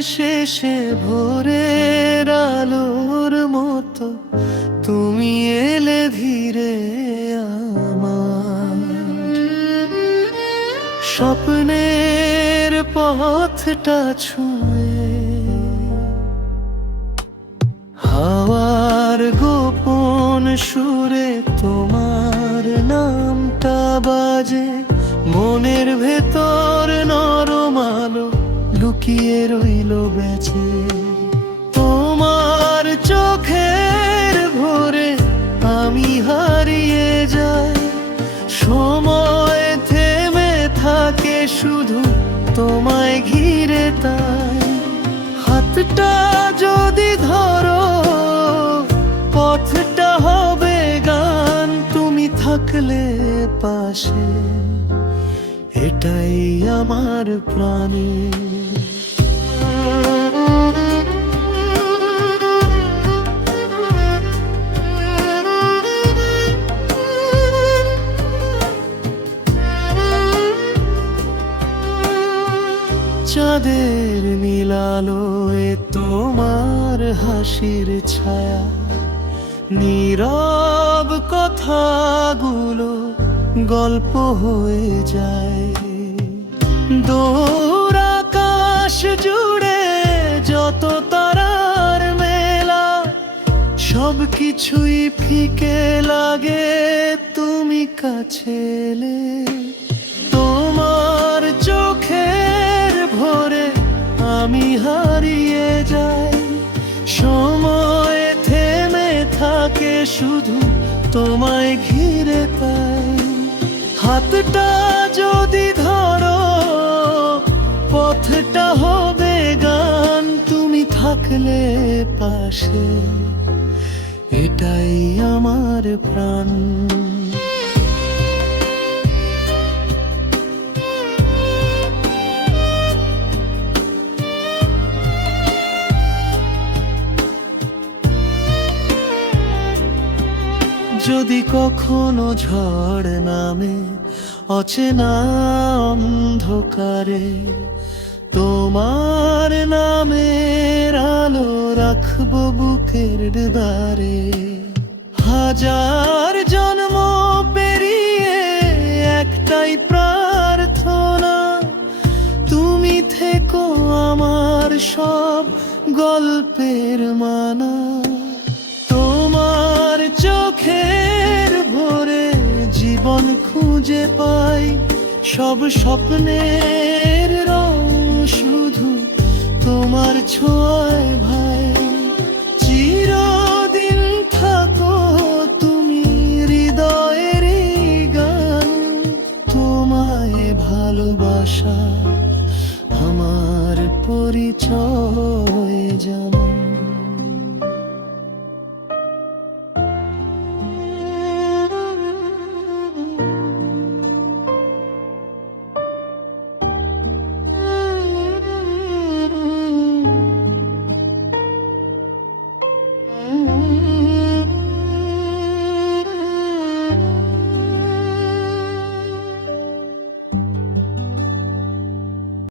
শেষে ভোরের আলোর মতো তুমি এলে ধীরে আমার স্বপ্নের পথটা ছুঁয়ে। হাওয়ার গোপন সুরে তোমার নামটা বাজে, মনের ভেতর নরম আলো লুকিয়ে রইল বেঁচে। তোমার চোখের ভোরে আমি হারিয়ে যাই, সময় থেমে থাকে শুধু তোমায় ঘিরে তাই। হাতটা যদি ধরো পথটা হবে গান, তুমি থাকলে পাশে এটাই আমার প্রাণে। চাঁদের নীল আলোয় তোমার হাসির ছায়া, নীরব কথাগুলো গল্প হয়ে যায়। দূর আকাশ জুড়ে যত তারার মেলা, সবকিছুই ফিকে লাগে তুমি কাছে এলে। তোমার চোখের ভোরে আমি হারিয়ে যাই, সময় থেমে থাকে শুধু তোমায় ঘিরে তাই। হাতটা যদি ধরো পথটা হবে গান, তুমি থাকলে পাশে এটাই আমার প্রাণ। যদি কখনো ঝড় নামে অচেনা অন্ধকারে, তোমার নামের আলো রাখবো বুকের দ্বারে। হাজার জন্ম পেরিয়ে একটাই প্রার্থনা, তুমি থেকো আমার সব গল্পের মানা। তোমার চোখের ভোরে জীবন খুঁজে পাই, সব স্বপ্নের রং শুধু তোমার ছোঁয়ায় ভাই। চিরদিন থাকো তুমি হৃদয়ের গান, তোমায় ভালোবাসা আমার পরিচয় যেমন।